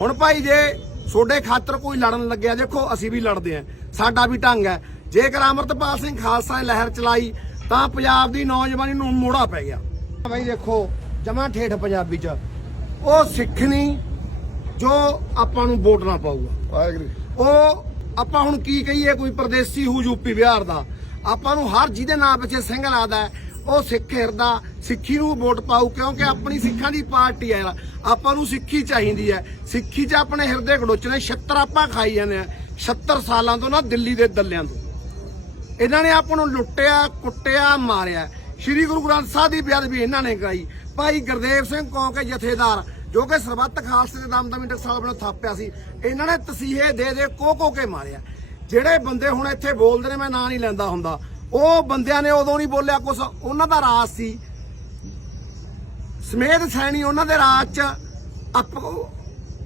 ਹੁਣ ਭਾਈ ਜੇ ਤੁਹਾਡੇ ਖਾਤਰ ਕੋਈ ਲੜਨ ਲੱਗਿਆ ਦੇਖੋ ਅਸੀਂ ਵੀ ਲੜਦੇ ਆਂ ਸਾਡਾ ਵੀ ਢੰਗ ਹੈ। ਜੇਕਰ ਅਮਰਤਪਾਲ ਸਿੰਘ ਖਾਲਸਾ ਨੇ ਲਹਿਰ ਚਲਾਈ ਤਾਂ ਪੰਜਾਬ ਦੀ ਨੌਜਵਾਨੀ ਨੂੰ ਮੋੜਾ ਪੈ ਗਿਆ। ਭਾਈ ਦੇਖੋ ਜਮਾ ਠੇਠ ਪੰਜਾਬੀ ਚ। ਉਹ ਸਿੱਖ ਨਹੀਂ ਜੋ ਆਪਾਂ ਨੂੰ ਵੋਟ ਨਾ ਪਾਊਗਾ। ਵਾਹਿਗੁਰੂ। ਉਹ ਆਪਾਂ ਹੁਣ ਕੀ ਕਹੀਏ ਕੋਈ ਪਰਦੇਸੀ ਹੂ ਯੂਪੀ ਬਿਹਾਰ ਦਾ। ਆਪਾਂ ਨੂੰ ਹਰ ਜਿਹਦੇ ਨਾਂ ਪਿੱਛੇ ਸਿੰਘ ਲਾਦਾ ਹੈ, ਉਹ ਸਿੱਖ ਹਿਰਦਾ ਸਿੱਖੀ ਨੂੰ ਵੋਟ ਪਾਊ ਕਿਉਂਕਿ ਆਪਣੀ ਸਿੱਖਾਂ ਦੀ ਪਾਰਟੀ ਹੈ ਯਾਰ। ਆਪਾਂ ਨੂੰ ਸਿੱਖੀ ਚਾਹੀਦੀ ਹੈ। ਸਿੱਖੀ 'ਚ ਆਪਣੇ ਹਿਰਦੇ ਗੜੋਚਣੇ 76 ਆਪਾਂ ਖਾਈ ਜਾਂਦੇ ਆ 76 ਸਾਲਾਂ ਤੋਂ ਨਾ, ਦਿੱਲੀ ਦੇ ਦੱਲਿਆਂ ਤੋਂ। ਇਹਨਾਂ ਨੇ ਆਪਾਂ ਨੂੰ ਲੁੱਟਿਆ, ਕੁੱਟਿਆ, ਮਾਰਿਆ। ਸ੍ਰੀ ਗੁਰੂ ਗ੍ਰੰਥ ਸਾਹਿਬ ਦੀ ਬੇਅਦਬੀ ਇਹਨਾਂ ਨੇ ਕਰਾਈ। ਭਾਈ ਗੁਰਦੇਵ ਸਿੰਘ ਕੌਂਕੇ ਜਥੇਦਾਰ, ਜੋ ਕਿ ਸਰਬੱਤ ਖਾਲਸੇ ਦੇ ਦਮਦਮੀ ਟਕਸਾਲ ਵੱਲੋਂ ਥਾਪਿਆ ਸੀ, ਇਹਨਾਂ ਨੇ ਤਸੀਹੇ ਦੇ ਦੇ ਕੋ ਕੋ ਕੇ ਮਾਰਿਆ। ਜਿਹੜੇ ਬੰਦੇ ਹੁਣ ਇੱਥੇ ਬੋਲਦੇ ਨੇ, ਮੈਂ ਨਾਂ ਨਹੀਂ ਲੈਂਦਾ ਹੁੰਦਾ। ਉਹ ਬੰਦਿਆਂ ਨੇ ਉਦੋਂ ਨਹੀਂ ਬੋਲਿਆ ਕੁਛ। ਉਹਨਾਂ ਦਾ ਰਾਜ ਸੀ। ਸਮੇਤ ਸੈਣੀ ਉਹਨਾਂ ਦੇ ਰਾਜ ਚ ਅਪ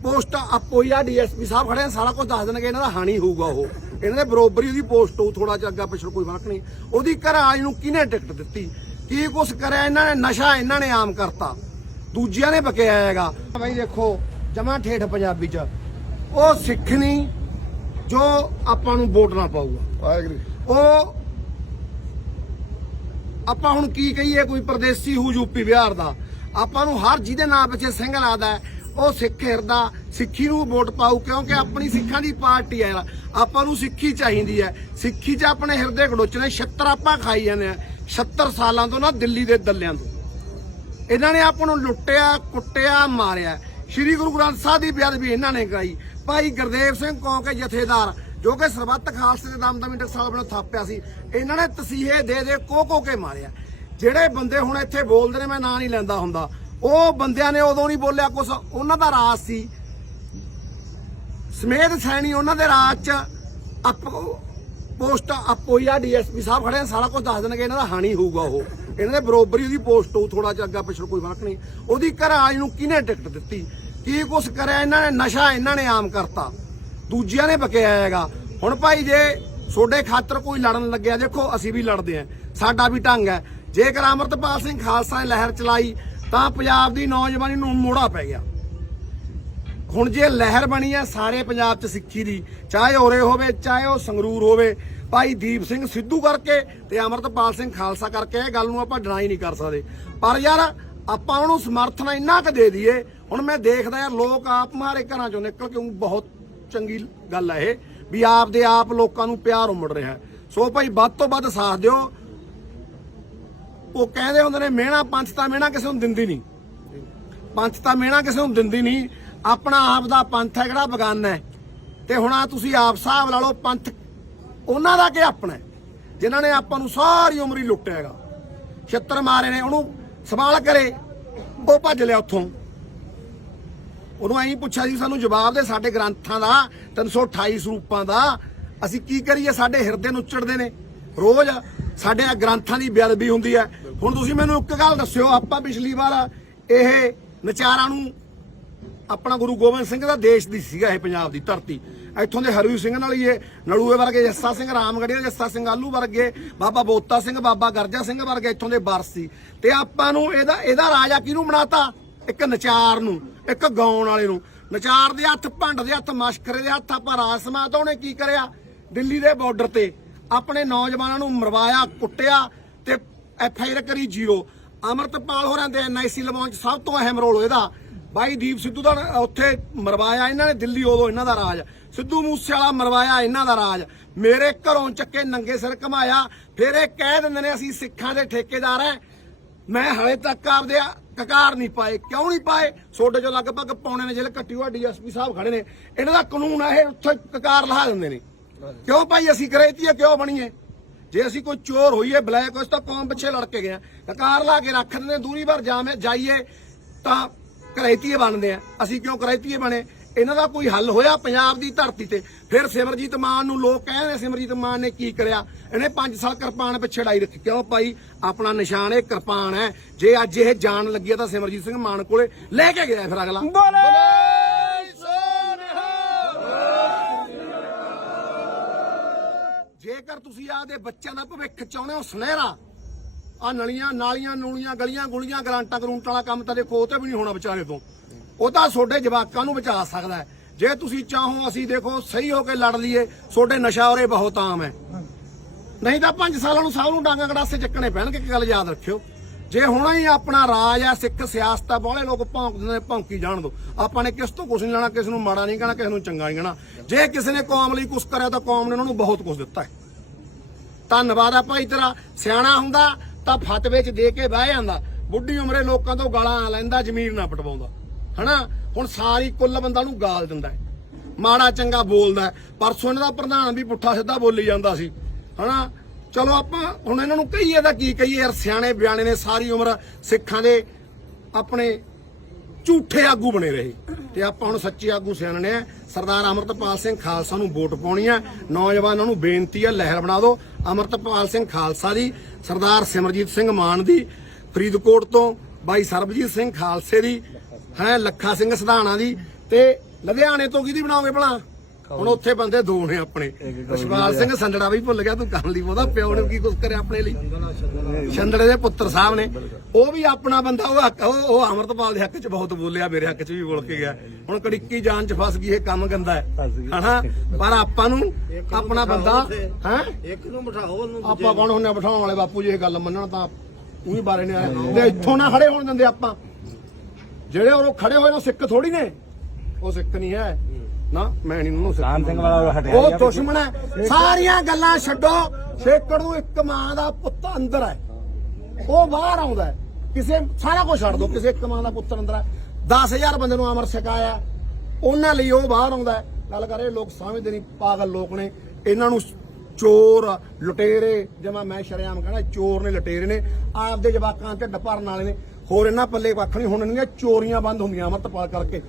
ਪੋਸਟ ਆਪੋਇਆ ਡੀਐਸਪੀ ਸਾਹਿਬ ਖੜੇ ਆ, ਸਾਰਾ ਕੁਝ ਦੱਸ ਦੇਣਗੇ ਇਹਨਾਂ ਦਾ ਹਾਨੀ ਹੋਊਗਾ ਉਹ। ਇਹਨਾਂ ਦੇ ਬਰੋਬਰੀ ਉਹਦੀ ਪੋਸਟ ਹੋਊ ਥੋੜਾ ਜਿਹਾ ਅੱਗਾ ਪਿਛੜ ਕੋਈ ਫ਼ਰਕ ਨਹੀਂ। ਉਹਦੀ ਘਰਾਜ ਨੂੰ ਕਿਹਨੇ ਟਿਕਟ ਦਿੱਤੀ? ਕੀ ਕੁਛ ਕਰਿਆ? ਇਹਨਾਂ ਨੇ ਨਸ਼ਾ ਇਹਨਾਂ ਨੇ ਆਮ ਕਰਤਾ। ਦੂਜਿਆਂ ਨੇ ਬਕਿਆ ਹੈਗਾ। ਭਾਈ ਦੇਖੋ ਜਮਾ ਠੇਠ ਪੰਜਾਬੀ ਚ। ਉਹ ਸਿੱਖ ਨਹੀਂ ਜੋ ਆਪਾਂ ਨੂੰ ਵੋਟ ਨਾ ਪਾਊਗਾ। ਉਹ ਆਪਾਂ ਹੁਣ ਕੀ ਕਹੀਏ ਕੋਈ ਪਰਦੇਸੀ ਹੂ ਯੂਪੀ ਬਿਹਾਰ ਦਾ। ਆਪਾਂ ਨੂੰ ਹਰ ਜਿਹਦੇ ਨਾਂ ਪਿੱਛੇ ਸਿੰਘ ਲਾਦਾ ਉਹ ਸਿੱਖ ਹਿਰਦਾ, ਸਿੱਖੀ ਨੂੰ ਵੋਟ ਪਾਊ, ਕਿਉਂਕਿ ਆਪਣੀ ਸਿੱਖਾਂ ਦੀ ਪਾਰਟੀ ਹੈ ਯਾਰ ਆਪਾਂ ਨੂੰ ਸਿੱਖੀ ਚਾਹੀਦੀ ਹੈ। ਸਿੱਖੀ 'ਚ ਆਪਣੇ ਹਿਰਦੇ ਗੜੋਚਣੇ 76 ਆਪਾਂ ਖਾਈ ਜਾਂਦੇ ਆ 76 ਸਾਲਾਂ ਤੋਂ ਨਾ ਦਿੱਲੀ ਦੇ ਦੱਲਿਆਂ ਤੋਂ। ਇਹਨਾਂ ਨੇ ਆਪਾਂ ਨੂੰ ਲੁੱਟਿਆ, ਕੁੱਟਿਆ, ਮਾਰਿਆ। ਸ੍ਰੀ ਗੁਰੂ ਗ੍ਰੰਥ ਸਾਹਿਬ ਦੀ ਬੇਅਦਬੀ ਇਹਨਾਂ ਨੇ ਕਰਾਈ। ਭਾਈ ਗੁਰਦੇਵ ਸਿੰਘ ਕੌਂਕੇ ਜਥੇਦਾਰ, ਜੋ ਕਿ ਸਰਬੱਤ ਖਾਲਸੇ ਦੇ ਦਮਦਮੀ ਟਕਸਾਲ ਵੱਲੋਂ ਥਾਪਿਆ ਸੀ, ਇਹਨਾਂ ਨੇ ਤਸੀਹੇ ਦੇ ਦੇ ਕੋ ਕੋ ਕੇ ਮਾਰਿਆ। ਜਿਹੜੇ ਬੰਦੇ ਹੁਣ ਇੱਥੇ ਬੋਲਦੇ ਨੇ, ਮੈਂ ਨਾਂ ਨਹੀਂ ਲੈਂਦਾ ਹੁੰਦਾ। ਉਹ ਬੰਦਿਆਂ ਨੇ ਉਦੋਂ ਨਹੀਂ ਬੋਲਿਆ ਕੁਛ। ਉਹਨਾਂ ਦਾ ਰਾਜ ਸੀ। ਸਮੇਤ ਸੈਣੀ ਉਹਨਾਂ ਦੇ ਰਾਜ ਚ ਅਪ ਪੋਸਟ ਆਪੋਇਆ ਡੀਐਸਪੀ ਸਾਹਿਬ ਖੜੇ ਸਾਰਾ ਕੁਝ ਦੱਸ ਦੇਣਗੇ, ਇਹਨਾਂ ਦਾ ਹਾਨੀ ਹੋਊਗਾ ਉਹ। ਇਹਨਾਂ ਦੇ ਬਰੋਬਰੀ ਉਹਦੀ ਪੋਸਟ ਹੋਊ ਥੋੜਾ ਜਿਹਾ ਅੱਗਾ ਪਿਛੜ ਕੋਈ ਫ਼ਰਕ ਨਹੀਂ। ਉਹਦੀ ਘਰਾਜ ਨੂੰ ਕਿਹਨੇ ਟਿਕਟ ਦਿੱਤੀ? ਕੀ ਕੁਛ ਕਰਿਆ? ਇਹਨਾਂ ਨੇ ਨਸ਼ਾ ਇਹਨਾਂ ਨੇ ਆਮ ਕਰਤਾ। ਦੂਜਿਆਂ ਨੇ ਬਕਿਆ ਹੈਗਾ। ਹੁਣ ਭਾਈ ਜੇ ਤੁਹਾਡੇ ਖਾਤਰ ਕੋਈ ਲੜਨ ਲੱਗਿਆ, ਦੇਖੋ ਅਸੀਂ ਵੀ ਲੜਦੇ ਆਂ ਸਾਡਾ ਵੀ ਢੰਗ ਹੈ। ਜੇਕਰ ਅਮਰਤਪਾਲ ਸਿੰਘ ਖਾਲਸਾ ਲਹਿਰ ਚਲਾਈ, ਤਾਂ ਪੰਜਾਬ ਦੀ ਨੌਜਵਾਨੀ ਨੂੰ ਮੋੜਾ ਪੈ ਗਿਆ। ਹੁਣ ਜੇ ਲਹਿਰ ਬਣੀ ਹੈ ਸਾਰੇ ਪੰਜਾਬ 'ਚ ਸਿੱਖੀ ਦੀ, ਚਾਹੇ ਔਰੇ ਹੋਵੇ, ਚਾਹੇ ਉਹ ਸੰਗਰੂਰ ਹੋਵੇ, ਭਾਈ ਦੀਪ ਸਿੰਘ ਸਿੱਧੂ ਕਰਕੇ ਤੇ ਅਮਰਤਪਾਲ ਸਿੰਘ ਖਾਲਸਾ ਕਰਕੇ ਇਹ ਗੱਲ ਨੂੰ ਆਪਾਂ ਡਿਨਾਈ ਨਹੀਂ ਕਰ ਸਕਦੇ। ਪਰ ਯਾਰ, ਆਪਾਂ ਉਹਨੂੰ ਸਮਰਥਨ ਇੰਨਾ ਕੁ ਦੇ ਦਈਏ, ਹੁਣ ਮੈਂ ਦੇਖਦਾ ਯਾਰ, ਲੋਕ ਆਪ ਮਾਰੇ ਘਰਾਂ ਚੋਂ ਨਿਕਲ ਕੇ ਬਹੁਤ ਚੰਗੀ ਗੱਲ ਹੈ ਇਹ, ਵੀ ਆਪ ਦੇ ਆਪ ਲੋਕਾਂ ਨੂੰ ਪਿਆਰ ਉਮੜ ਰਿਹਾ ਸੋ ਭਾਈ ਵੱਧ ਤੋਂ ਵੱਧ ਸਾਥ ਦਿਓ ਉਹ ਕਹਿੰਦੇ ਹੁੰਦੇ ਨੇ ਮਿਹਣਾ ਪੰਥ ਤਾਂ ਮਿਹਣਾ ਕਿਸੇ ਨੂੰ ਦਿੰਦੀ ਨਹੀਂ। ਪੰਥ ਤਾਂ ਮਿਹਣਾ ਕਿਸੇ ਨੂੰ ਦਿੰਦੀ ਨਹੀਂ। ਆਪਣਾ ਆਪ ਦਾ ਪੰਥ ਹੈ ਕਿਹੜਾ? ਬਗਾਨਾ ਹੈ। ਤੇ ਹੁਣ ਆ ਤੁਸੀਂ ਆਪ ਹਿਸਾਬ ਲਾ ਲਓ ਪੰਥ ਉਹਨਾਂ ਦਾ ਕਿ ਆਪਣਾ ਹੈ, ਜਿਨ੍ਹਾਂ ਨੇ ਆਪਾਂ ਨੂੰ ਸਾਰੀ ਉਮਰ ਹੀ ਲੁੱਟਿਆ ਹੈਗਾ। ਛੱਤਰ ਮਾਰੇ ਨੇ ਉਹਨੂੰ ਸਵਾਲ ਕਰੇ ਉਹ ਭੱਜ ਲਿਆ ਉੱਥੋਂ। ਉਹਨੂੰ ਐਂ ਪੁੱਛਿਆ ਸੀ ਸਾਨੂੰ ਜਵਾਬ ਦੇ ਸਾਡੇ ਗ੍ਰੰਥਾਂ ਦਾ 328 ਸਰੂਪਾਂ ਦਾ। ਅਸੀਂ ਕੀ ਕਰੀਏ? ਸਾਡੇ ਹਿਰਦੇ ਨੂੰ ਉੱਚੜਦੇ ਨੇ। ਰੋਜ਼ ਸਾਡੇ ਆ ਗ੍ਰੰਥਾਂ ਦੀ ਬੇਅਦਬੀ ਹੁੰਦੀ ਹੈ। ਹੁਣ ਤੁਸੀਂ ਮੈਨੂੰ ਇੱਕ ਗੱਲ ਦੱਸਿਓ, ਆਪਾਂ ਪਿਛਲੀ ਵਾਰ ਇਹ ਨਚਾਰਾਂ ਨੂੰ ਆਪਣਾ ਗੁਰੂ ਗੋਬਿੰਦ ਸਿੰਘ ਦਾ ਦੇਸ਼ ਦੀ ਸੀਗਾ ਇਹ ਪੰਜਾਬ ਦੀ ਧਰਤੀ। ਇੱਥੋਂ ਦੇ ਹਰਵੀ ਸਿੰਘ ਨਾਲ ਹੀ ਇਹ, ਨਲੂਏ ਵਰਗੇ ਜੱਸਾ ਸਿੰਘ ਰਾਮਗੜੀਆ ਜੱਸਾ ਸਿੰਘ, ਆਲੂ ਵਰਗੇ, ਬਾਬਾ ਬੋਤਾ ਸਿੰਘ, ਬਾਬਾ ਗਰਜਾ ਸਿੰਘ ਵਰਗੇ ਇੱਥੋਂ ਦੇ ਵਾਰਸ ਸੀ। ਤੇ ਆਪਾਂ ਨੂੰ ਇਹਦਾ ਇਹਦਾ ਰਾਜਾ ਕਿਹਨੂੰ ਬਣਾਤਾ? ਇੱਕ ਨਚਾਰ ਨੂੰ, ਇੱਕ ਗਾਉਣ ਵਾਲੇ ਨੂੰ। ਨਚਾਰ ਦੇ ਹੱਥ, ਭੰਡ ਦੇ ਹੱਥ, ਮਸ਼ਕਰੇ ਦੇ ਹੱਥ, ਆਪਾਂ ਰਾਜ ਸਮਾਤ ਉਹਨੇ ਕੀ ਕਰਿਆ? ਦਿੱਲੀ ਦੇ ਬਾਰਡਰ ਤੇ ਆਪਣੇ ਨੌਜਵਾਨਾਂ ਨੂੰ ਮਰਵਾਇਆ, ਕੁੱਟਿਆ ਐਫ ਆਈ ਆਰ ਕਰੀ ਜ਼ੀਰੋ ਅਮਰਤਪਾਲ ਹੋਰਾਂ ਦੇ ਐਨਆਈਸੀ ਲਵਾਉਣ ਚ ਸਭ ਤੋਂ ਅਹਿਮ ਰੋਲ ਇਹਦਾ। ਬਾਈ ਦੀਪ ਸਿੱਧੂ ਦਾ ਉੱਥੇ ਮਰਵਾਇਆ ਇਹਨਾਂ ਨੇ ਦਿੱਲੀ ਉਦੋਂ ਇਹਨਾਂ ਦਾ ਰਾਜ। ਸਿੱਧੂ ਮੂਸੇ ਵਾਲਾ ਮਰਵਾਇਆ ਇਹਨਾਂ ਦਾ ਰਾਜ। ਮੇਰੇ ਘਰੋਂ ਚੱਕੇ ਨੰਗੇ ਸਿਰ ਘਮਾਇਆ। ਫਿਰ ਇਹ ਕਹਿ ਦਿੰਦੇ ਨੇ ਅਸੀਂ ਸਿੱਖਾਂ ਦੇ ਠੇਕੇਦਾਰ ਐ। ਮੈਂ ਹਲੇ ਤੱਕ ਆਪਦੇ ਕਕਾਰ ਨਹੀਂ ਪਾਏ। ਕਿਉਂ ਨਹੀਂ ਪਾਏ? ਛੋਟੇ ਜੋ ਲਗਭਗ ਪੌਣੇ ਨੇ ਜਿਹੜੇ ਕੱਟੀ ਹੋਆ ਡੀਐਸਪੀ ਸਾਹਿਬ ਖੜੇ ਨੇ। ਇਹਨਾਂ ਦਾ ਕਾਨੂੰਨ ਹੈ ਇਹ ਉੱਥੇ ਕਕਾਰ ਲਹਾ ਦਿੰਦੇ ਨੇ। ਕਿਉਂ ਭਾਈ ਅਸੀਂ ਕਰੇਤੀਏ ਕਿਉਂ ਬਣੀਏ? ਜੇ ਅਸੀਂ ਕੋਈ ਚੋਰ ਹੋਈਏ, ਬਲੈਕ ਉਸ ਤਾਂ ਕੌਮ ਪਿੱਛੇ ਲੜ ਕੇ ਗਏ ਆ ਕਕਾਰ ਲਾ ਕੇ ਰੱਖ ਦਿੰਦੇ, ਦੂਰੀ ਵਾਰ ਜਾਵੇਂ, ਜਾਈਏ, ਤਾਂ ਕਰੈਤੀਏ ਬਣਦੇ ਆ। ਅਸੀਂ ਕਿਉਂ ਕਰੈਤੀਏ ਬਣੇ? ਇਹਨਾਂ ਦਾ ਕੋਈ ਹੱਲ ਹੋਇਆ ਪੰਜਾਬ ਦੀ ਧਰਤੀ ਤੇ? ਫਿਰ ਸਿਮਰਜੀਤ ਮਾਨ ਨੂੰ ਲੋਕ ਕਹਿੰਦੇ ਸਿਮਰਜੀਤ ਮਾਨ ਨੇ ਕੀ ਕਰਿਆ? ਇਹਨੇ 5 ਸਾਲ ਕਿਰਪਾਨ ਪਿੱਛੇ ਡਾਈ ਰੱਖੀ। ਕਿਉਂ ਭਾਈ? ਆਪਣਾ ਨਿਸ਼ਾਨ ਇਹ ਕਿਰਪਾਨ ਹੈ। ਜੇ ਅੱਜ ਇਹ ਜਾਣ ਲੱਗੀ ਆ ਤਾਂ ਸਿਮਰਜੀਤ ਸਿੰਘ ਮਾਨ ਕੋਲੇ ਲੈ ਕੇ ਗਿਆ ਫਿਰ ਅਗਲਾ। ਜੇਕਰ ਤੁਸੀਂ ਆਪਦੇ ਬੱਚਿਆਂ ਦਾ ਭਵਿੱਖ ਚਾਹੁੰਦੇ ਹੋ, ਸੁਨਹਿਰਾ ਆ ਨਲੀਆਂ, ਨਾਲੀਆਂ, ਨੂਲੀਆਂ, ਗਲੀਆਂ, ਗੁਲੀਆਂ, ਗਰਾਂਟਾਂ, ਗਰੂੰਟਾਂ ਵਾਲਾ ਕੰਮ ਤਾਂ ਦੇਖੋ, ਉਹ ਤੇ ਵੀ ਨਹੀਂ ਹੋਣਾ ਵਿਚਾਰੇ ਤੋਂ। ਉਹ ਤਾਂ ਤੁਹਾਡੇ ਜਵਾਕਾਂ ਨੂੰ ਬਚਾ ਸਕਦਾ ਹੈ। ਜੇ ਤੁਸੀਂ ਚਾਹੋ ਅਸੀਂ ਦੇਖੋ, ਸਹੀ ਹੋ ਕੇ ਲੜ ਲਈਏ, ਤੁਹਾਡੇ ਨਸ਼ਾ ਉਰੇ ਬਹੁਤ ਆਮ ਹੈ। ਨਹੀਂ ਤਾਂ 5 ਸਾਲਾਂ ਨੂੰ ਸਭ ਨੂੰ ਡਾਂਗਾ ਗੜਾਸੇ ਚੱਕਣੇ ਪੈਣਗੇ, ਇੱਕ ਗੱਲ ਯਾਦ ਰੱਖਿਓ। ਜੇ ਹੁਣਾ ਹੀ ਆਪਣਾ ਰਾਜ ਆ ਸਿੱਖ ਸਿਆਸਤ ਆ, ਬਾਹਲੇ ਲੋਕ ਭੌਂਕਦੇ ਨੇ, ਭੌਂਕੀ ਜਾਣ ਦੋ। ਆਪਾਂ ਨੇ ਕਿਸ ਤੋਂ ਕੁਝ ਨਹੀਂ ਲੈਣਾ, ਕਿਸ ਨੂੰ ਮਾੜਾ ਨਹੀਂ ਕਹਿਣਾ, ਕਿਸੇ ਨੂੰ ਚੰਗਾ ਨਹੀਂ ਕਹਿਣਾ। ਜੇ ਕਿਸੇ ਨੇ ਕੌਮ ਲਈ ਕੁਝ ਕਰਿਆ ਤਾਂ ਕੌਮ ਨੇ ਉਹਨਾਂ ਨੂੰ ਬਹੁਤ ਕੁਝ ਦਿੱਤਾ ਹੈ। ਧੰਨਵਾਦ ਆ ਭਾਈ ਤੇਰਾ ਸਿਆਣਾ ਹੁੰਦਾ ਤਾਂ ਫਤਵੇ ਚ ਦੇ ਕੇ ਬਹਿ ਜਾਂਦਾ। ਬੁੱਢੀ ਉਮਰੇ ਲੋਕਾਂ ਤੋਂ ਗਾਲਾਂ ਲੈਂਦਾ ਜ਼ਮੀਰ ਨਾ ਪਟਵਾਉਂਦਾ। ਹਨਾ? ਹੁਣ ਸਾਰੀ ਕੁੱਲ ਬੰਦਾ ਨੂੰ ਗਾਲ ਦਿੰਦਾ ਮਾੜਾ ਚੰਗਾ ਬੋਲਦਾ ਪਰਸੋਂ ਇਹਨਾਂ ਦਾ ਪ੍ਰਧਾਨ ਵੀ ਪੁੱਠਾ ਸਿੱਧਾ ਬੋਲੀ ਜਾਂਦਾ ਸੀ। ਹਨਾ? ਚਲੋ ਆਪਾਂ ਹੁਣ ਇਹਨਾਂ ਨੂੰ ਕਹੀਏ ਤਾਂ ਕੀ ਕਹੀਏ? ਯਾਰ ਸਿਆਣੇ ਬਿਆਣੇ ਨੇ, ਸਾਰੀ ਉਮਰ ਸਿੱਖਾਂ ਦੇ ਆਪਣੇ ਝੂਠੇ ਆਗੂ ਬਣੇ ਰਹੇ। ਤੇ ਆਪਾਂ ਹੁਣ ਸੱਚੇ ਆਗੂ ਸਿਆਣਨੇ ਆ ਸਰਦਾਰ ਅਮਰਤਪਾਲ ਸਿੰਘ ਖਾਲਸਾ ਨੂੰ ਵੋਟ ਪਾਉਣੀ ਹੈ ਨੌਜਵਾਨਾਂ ਨੂੰ ਬੇਨਤੀ ਆ, ਲਹਿਰ ਬਣਾ ਦਿਓ। ਅਮਰਤਪਾਲ ਸਿੰਘ ਖਾਲਸਾ ਦੀ, ਸਰਦਾਰ ਸਿਮਰਜੀਤ ਸਿੰਘ ਮਾਨ ਦੀ, ਫਰੀਦਕੋਟ ਤੋਂ ਬਾਈ ਸਰਬਜੀਤ ਸਿੰਘ ਖਾਲਸੇ ਦੀ, ਹੈ, ਲੱਖਾ ਸਿੰਘ ਸਧਾਣਾ ਦੀ ਤੇ ਲੁਧਿਆਣੇ ਤੋਂ ਕਿਹਦੀ ਬਣਾਓਗੇ ਭਲਾ? ਹੁਣ ਉੱਥੇ ਬੰਦੇ ਦੋ ਨੇ ਆਪਣੇ। ਰਸ਼ਪਾਲ ਸਿੰਘ ਸੰਡੜਾ ਵੀ ਭੁੱਲ ਗਿਆ ਤੂੰ ਕਰਨ ਲਈ ਉਹਦਾ ਪਿਓ ਨੇ ਕੀ ਕੁਝ ਕਰਿਆ ਆਪਣੇ ਲਈ? ਛੰਦੜੇ ਦੇ ਪੁੱਤਰ ਸਾਹਿਬ ਨੇ। ਉਹ ਵੀ ਆਪਣਾ ਬੰਦਾ ਉਹ ਉਹ ਅਮਰਤਪਾਲ ਦੇ ਹੱਕ 'ਚ ਬਹੁਤ ਬੋਲਿਆ ਮੇਰੇ ਹੱਕ 'ਚ ਵੀ ਬੋਲ ਕੇ ਗਿਆ। ਹੁਣ ਕੜਿੱਕੀ ਜਾਨ 'ਚ ਫਸ ਗਈ ਇਹ ਕੰਮ ਗੰਦਾ ਹੈ। ਹਨਾ? ਪਰ ਆਪਾਂ ਨੂੰ ਆਪਣਾ ਬੰਦਾ ਹੈ? ਇੱਕ ਨੂੰ ਬਿਠਾਓ ਉਹਨੂੰ ਆਪਾਂ ਕੌਣ ਹੁੰਨੇ ਬਿਠਾਉਣ ਵਾਲੇ? ਬਾਪੂ ਜੀ ਇਹ ਗੱਲ ਮੰਨਣ ਤਾਂ ਉਹੀ ਬਾਰੇ ਨੇ ਆਏ। ਤੇ ਇੱਥੋਂ ਨਾ ਖੜੇ ਹੋਣ ਦਿੰਦੇ ਆਪਾਂ। ਜਿਹੜੇ ਉਹ ਖੜੇ ਹੋਏ ਨੇ ਸਿੱਖ ਥੋੜੀ ਨੇ। ਉਹ ਸਿੱਖ ਨਹੀਂ ਹੈ। ਨਾ ਮੈਂ ਨਹੀਂ ਉਹਨੂੰ ਕਾਨ ਸਿੰਘ ਵਾਲਾ ਹਟਿਆ ਉਹ ਦੁਸ਼ਮਣ ਹੈ। ਸਾਰੀਆਂ ਗੱਲਾਂ ਛੱਡੋ। ਛੇਕੜ ਨੂੰ ਇੱਕ ਮਾਂ ਦਾ ਪੁੱਤ ਅੰਦਰ ਹੈ। ਉਹ ਬਾਹਰ ਆਉਂਦਾ ਹੈ। ਕਿਸੇ ਸਾਰਾ ਕੁਝ ਛੱਡ ਦੋ। ਕਿਸੇ ਇੱਕ ਮਾਂ ਦਾ ਪੁੱਤਰ ਅੰਦਰ ਹੈ। 10000 ਬੰਦੇ ਨੂੰ ਅਮਰ ਛਕਾਇਆ ਉਹਨਾਂ ਲਈ ਉਹ ਬਾਹਰ ਆਉਂਦਾ ਹੈ। ਗੱਲ ਕਰ ਲੋਕ ਸਮਝਦੇ ਨਹੀਂ ਪਾਗਲ ਲੋਕ ਨੇ। ਇਹਨਾਂ ਨੂੰ ਚੋਰ ਲੁਟੇਰੇ ਜਿਵੇਂ ਮੈਂ ਸ਼ਰਿਆਮ ਕਹਿੰਦਾ ਚੋਰ ਨੇ ਲੁਟੇਰੇ ਨੇ ਆਪਦੇ ਜਵਾਕਾਂ ਢਿੱਡ ਭਰਨ ਵਾਲੇ ਨੇ। ਹੋਰ ਇਹਨਾਂ ਪੱਲੇ ਕੱਖ ਨਹੀਂ ਹੁਣ ਇਹਨਾਂ ਦੀਆਂ ਚੋਰੀਆਂ ਬੰਦ ਹੁੰਦੀਆਂ ਅਮਰਤਪਾਲ ਕਰਕੇ।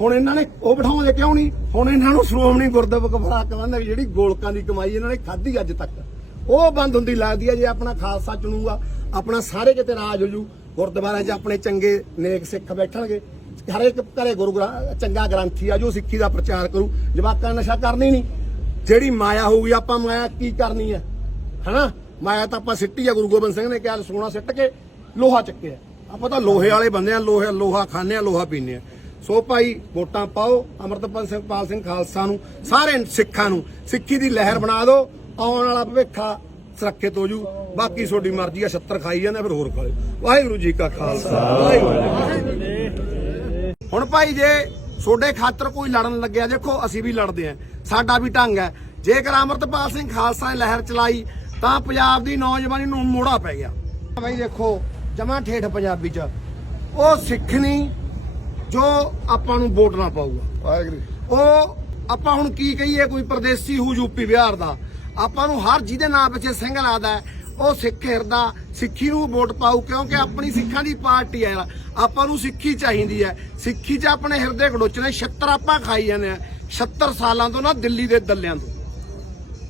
ਹੁਣ ਇਹਨਾਂ ਨੇ ਉਹ ਬਿਠਾਉਂਦੇ ਕਿਉਂ ਨਹੀਂ? ਹੁਣ ਇਹਨਾਂ ਨੂੰ ਸ਼੍ਰੋਮਣੀ ਗੁਰਦੁਆਰਾ ਕਹਿੰਦੇ ਜਿਹੜੀ ਗੋਲਕਾਂ ਦੀ ਕਮਾਈ ਇਹਨਾਂ ਨੇ ਖਾਧੀ ਅੱਜ ਤੱਕ। ਉਹ ਬੰਦ ਹੁੰਦੀ ਲੱਗਦੀ ਹੈ ਜੇ ਆਪਣਾ ਖਾਲਸਾ ਚੁਣੂਗਾ, ਆਪਣਾ ਸਾਰੇ ਕਿਤੇ ਰਾਜ ਹੋ ਜੂ, ਗੁਰਦੁਆਰਿਆਂ 'ਚ ਆਪਣੇ ਚੰਗੇ ਨੇਕ ਸਿੱਖ ਬੈਠਣਗੇ। ਹਰੇਕ ਘਰੇ ਗੁਰੂ ਗ੍ਰੰਥ, ਚੰਗਾ ਗ੍ਰੰਥੀ ਆ ਜੋ ਸਿੱਖੀ ਦਾ ਪ੍ਰਚਾਰ ਕਰੂ, ਜਵਾਕਾਂ ਨਸ਼ਾ ਕਰਨੀ ਨਹੀਂ। ਜਿਹੜੀ ਮਾਇਆ ਹੋਊਗੀ ਆਪਾਂ ਮਾਇਆ ਕੀ ਕਰਨੀ ਹੈ? ਹਨਾ? ਮਾਇਆ ਤਾਂ ਆਪਾਂ ਸਿੱਟੀ ਆ, ਗੁਰੂ ਗੋਬਿੰਦ ਸਿੰਘ ਨੇ ਕਿਹਾ ਸੋਨਾ ਸਿੱਟ ਕੇ ਲੋਹਾ ਚੱਕਿਆ। ਆਪਾਂ ਤਾਂ ਲੋਹੇ ਵਾਲੇ ਬੰਦੇ ਆ, ਲੋਹੇ, ਲੋਹਾ ਖਾਂਦੇ ਆ, ਲੋਹਾ ਪੀਣੇ ਆ। ਸੋ ਭਾਈ, ਵੋਟਾਂ ਪਾਓ, ਅਮਰਤਪਾਲ ਸਿੰਘ, ਪਾਲ ਸਿੰਘ ਖਾਲਸਾ ਨੂੰ, ਸਾਰੇ ਸਿੱਖਾਂ ਨੂੰ। ਸਿੱਖੀ ਦੀ ਲਹਿਰ ਬਣਾ ਦਿਓ, ਆਉਣ ਵਾਲਾ ਭਵਿੱਖਾ ਸੁਰੱਖਿਅਤ ਹੋ ਜੂ। ਬਾਕੀ ਤੁਹਾਡੀ ਮਰਜ਼ੀ ਆ 76 ਖਾਈ ਜਾਂਦੇ ਫਿਰ ਹੋਰ ਖਾ ਲਿਓ। ਵਾਹਿਗੁਰੂ ਜੀ ਕਾ ਖਾਲਸਾ। ਵਾਹਿਗੁਰੂ ਹੁਣ ਭਾਈ, ਜੇ ਤੁਹਾਡੇ ਖਾਤਰ ਕੋਈ ਲੜਨ ਲੱਗਿਆ, ਦੇਖੋ, ਅਸੀਂ ਵੀ ਲੜਦੇ ਆਂ। ਸਾਡਾ ਵੀ ਢੰਗ ਹੈ ਜੇਕਰ ਅਮਰਤਪਾਲ ਸਿੰਘ ਖਾਲਸਾ ਨੇ ਲਹਿਰ ਚਲਾਈ, ਤਾਂ ਪੰਜਾਬ ਦੀ ਨੌਜਵਾਨੀ ਨੂੰ ਮੋੜਾ ਪੈ ਗਿਆ। ਭਾਈ, ਦੇਖੋ, ਜਮਾ ਠੇਠ ਪੰਜਾਬੀ ਚ। ਉਹ ਸਿੱਖ ਨਹੀਂ ਜੋ ਆਪਾਂ ਨੂੰ ਵੋਟ ਨਾ ਪਾਊਗਾ। ਵਾਹਿਗੁਰੂ ਉਹ ਆਪਾਂ ਹੁਣ ਕੀ ਕਹੀਏ ਕੋਈ ਪਰਦੇਸੀ ਹੂ ਯੂਪੀ ਬਿਹਾਰ ਦਾ। ਆਪਾਂ ਨੂੰ ਹਰ ਜਿਹਦੇ ਨਾਂ ਪਿੱਛੇ ਸਿੰਘ ਲਾਦਾ ਹੈ, ਉਹ ਸਿੱਖ ਹਿਰਦਾ ਸਿੱਖੀ ਨੂੰ ਵੋਟ ਪਾਊ ਕਿਉਂਕਿ ਆਪਣੀ ਸਿੱਖਾਂ ਦੀ ਪਾਰਟੀ ਹੈ ਯਾਰ। ਆਪਾਂ ਨੂੰ ਸਿੱਖੀ ਚਾਹੀਦੀ ਹੈ। ਸਿੱਖੀ 'ਚ ਆਪਣੇ ਹਿਰਦੇ ਘੜੋਚਣੇ 76 ਆਪਾਂ ਖਾਈ ਜਾਂਦੇ ਆ 76 ਸਾਲਾਂ ਤੋਂ ਨਾ ਦਿੱਲੀ ਦੇ ਦੱਲਿਆਂ ਤੋਂ।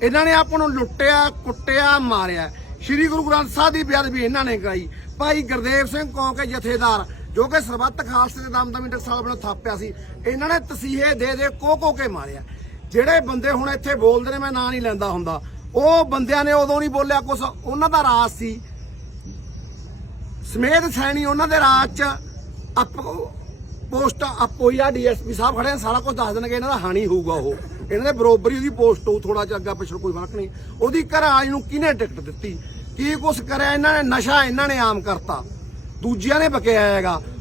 ਇਹਨਾਂ ਨੇ ਆਪਾਂ ਨੂੰ ਲੁੱਟਿਆ ਕੁੱਟਿਆ ਮਾਰਿਆ। ਸ੍ਰੀ ਗੁਰੂ ਗ੍ਰੰਥ ਸਾਹਿਬ ਦੀ ਬੇਅਦਬੀ ਇਹਨਾਂ ਨੇ ਕਰਾਈ। ਭਾਈ ਗੁਰਦੇਵ ਸਿੰਘ ਕੌਂਕੇ ਜਥੇਦਾਰ ਜੋ ਕਿ ਸਰਬੱਤ ਖਾਲਸੇ ਦੇ ਦਮਦਮੀ ਟਕਸਾਲ ਵੱਲੋਂ ਥਾਪਿਆ ਸੀ, ਇਹਨਾਂ ਨੇ ਤਸੀਹੇ ਦੇ ਦੇ ਕੋ ਕੋ ਕੇ ਮਾਰਿਆ। ਜਿਹੜੇ ਬੰਦੇ ਹੁਣ ਇੱਥੇ ਬੋਲਦੇ ਨੇ, ਮੈਂ ਨਾਂ ਨਹੀਂ ਲੈਂਦਾ ਹੁੰਦਾ। ਉਹ ਬੰਦਿਆਂ ਨੇ ਉਦੋਂ ਨਹੀਂ ਬੋਲਿਆ ਕੁਛ, ਉਹਨਾਂ ਦਾ ਰਾਜ ਸੀ। ਸਮੇਤ ਸੈਣੀ ਉਹਨਾਂ ਦੇ ਰਾਜ ਚ ਅਪ ਪੋਸਟ ਅਪ ਹੋਈ ਆ, ਡੀਐਸਪੀ ਸਾਹਿਬ ਖੜੇ ਸਾਰਾ ਕੁਝ ਦੱਸ ਦੇਣਗੇ, ਇਹਨਾਂ ਦਾ ਹਾਨੀ ਹੋਊਗਾ ਉਹ। ਇਹਨਾਂ ਦੇ ਬਰੋਬਰੀ ਉਹਦੀ ਪੋਸਟ ਹੋਊ ਥੋੜਾ ਜਿਹਾ ਅੱਗਾ ਪਿਛੜ ਕੋਈ ਫ਼ਰਕ ਨਹੀਂ। ਉਹਦੀ ਘਰਾਜ ਨੂੰ ਕਿਹਨੇ ਟਿਕਟ ਦਿੱਤੀ? ਕੀ ਕੁਛ ਕਰਿਆ? ਇਹਨਾਂ ਨੇ ਨਸ਼ਾ ਇਹਨਾਂ ਨੇ ਆਮ ਕਰਤਾ। ਦੂਜਿਆਂ ਨੇ ਬਕਿਆ ਹੈਗਾ।